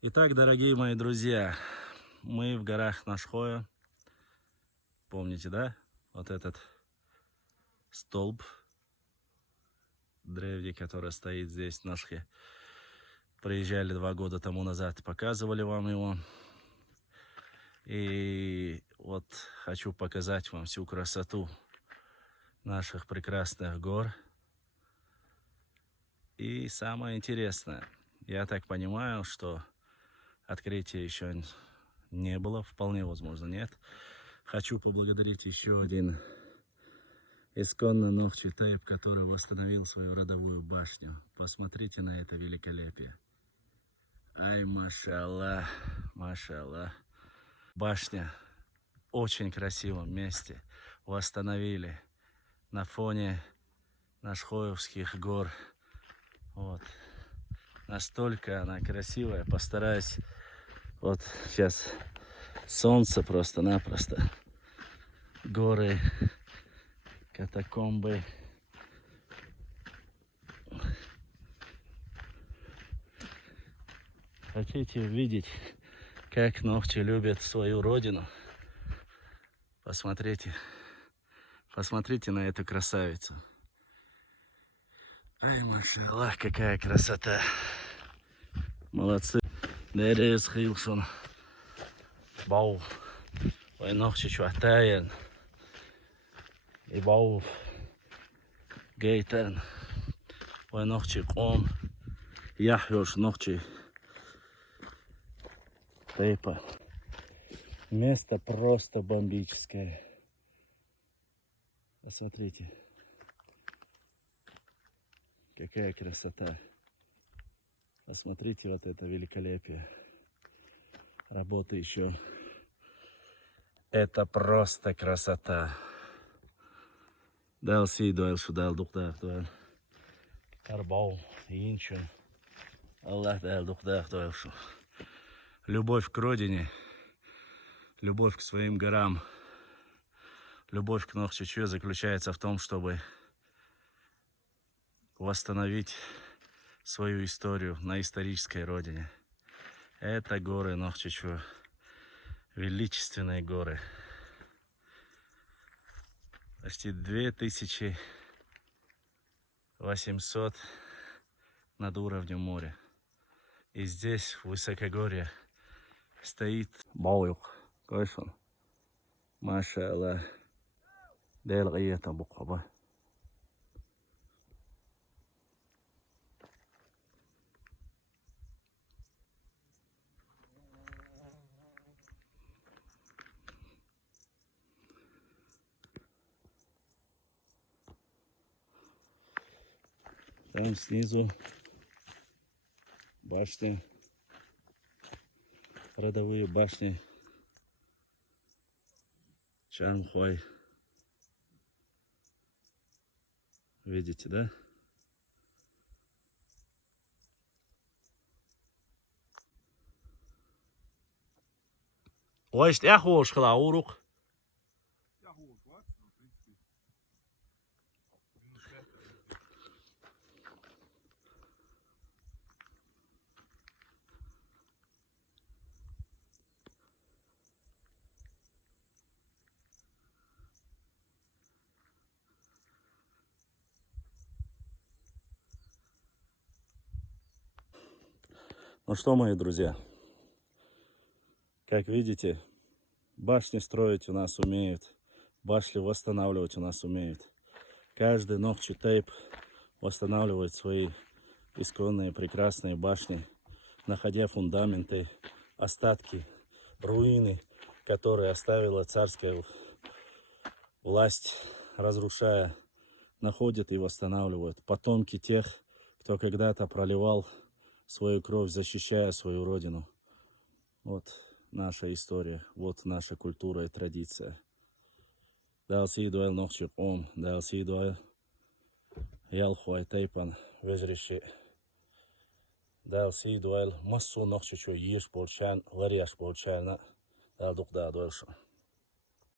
Итак, дорогие мои друзья, мы в горах Нашхоя. Помните, да? Вот этот столб древний, который стоит здесь в Нашхе. Приезжали 2 года тому назад, показывали вам его. И вот хочу показать вам всю красоту наших прекрасных гор. И самое интересное, я так понимаю, что открытия еще не было, вполне возможно нет. Хочу поблагодарить еще один исконно Нохчи Тейп, который восстановил свою родовую башню. Посмотрите на это великолепие. Ай, машаллах, машаллах. Башня в очень красивом месте восстановили на фоне Нашхоевских гор. Вот. Настолько она красивая. Постараюсь. Вот сейчас солнце просто-напросто. Горы, катакомбы. Хотите увидеть, как Нохчи любят свою родину? Посмотрите. Посмотрите на эту красавицу. Ай, машаллах, какая красота. Молодцы. Дерез Хилсон. Бау. Ой, Нохчи чуатаян. И бау. Гейтан. Ой, Нохчи ком. Яхёш Нохчи. Тейпа. Место просто бомбическое. Посмотрите. Какая красота. Посмотрите вот это великолепие. Работа еще. Это просто красота. Дал си дуэл шудал духдах дуэл. Карбау, инчун. Аллах дал духдах дуэл шу. Любовь к родине, любовь к своим горам, любовь к Нохчичу заключается в том, чтобы восстановить свою историю на исторической родине. Это горы Нохчичу, величественные горы. Почти 2800 над уровнем моря. И здесь, в высокогорье, стоит Бауюк. Койшон. Машаллах. Дел гията букаба. Там снизу башни, родовые башни Чанхой. Видите, да? Ой, я хош хлаурук. Ну что, мои друзья, как видите, башни строить у нас умеют, башни восстанавливать у нас умеют. Каждый Нохчи Тейп восстанавливает свои исконные прекрасные башни, находя фундаменты, остатки, руины, которые оставила царская власть, разрушая, находят и восстанавливают. Потомки тех, кто когда-то проливал свою кровь, защищая свою родину. Вот наша история, вот наша культура и традиция. Дал си дуэл Нохчи Ом, дал си дуэл Ялхуай Тейпан, Везриши. Дал си дуэл Массу Нохчи Чу Еш Болчан, Варьяш Болчана, дал дух да дуэлшу.